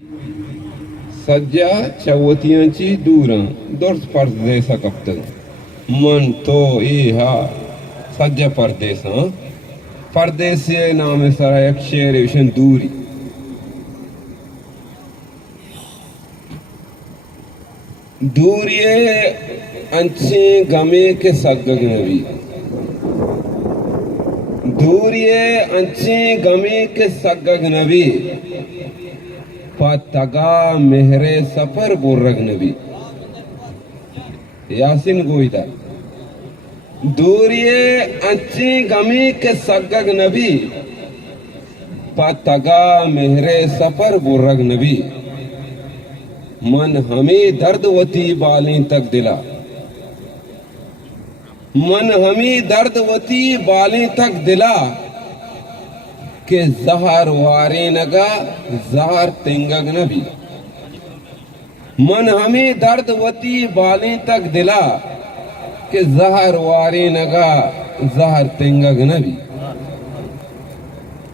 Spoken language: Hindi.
सज्जा चवतियांची दूरां दोर्स परदेसा कप्तन मन तो हा सज्जा परदेसा परदेसी नाम सरा एक शेर विशन दूरी दूरिये अंची गमे के सगग नबी दूरिये अंची गमे के सगग नबी तगा मेहरे सफर बुर्रग नबी यासिन गोईदा दूरिये अच्छी गमी के सगग नबी तगा मेहरे सफर बुर्रग नबी मन हमें दर्द वती बालें तक दिला मन हमें दर्द वती बालें तक दिला के जहर वारे नगा जहर तिंगग नबी मन हमें दर्द वती बालें तक दिला के जहर वारे नगा जहर तिंगग नबी।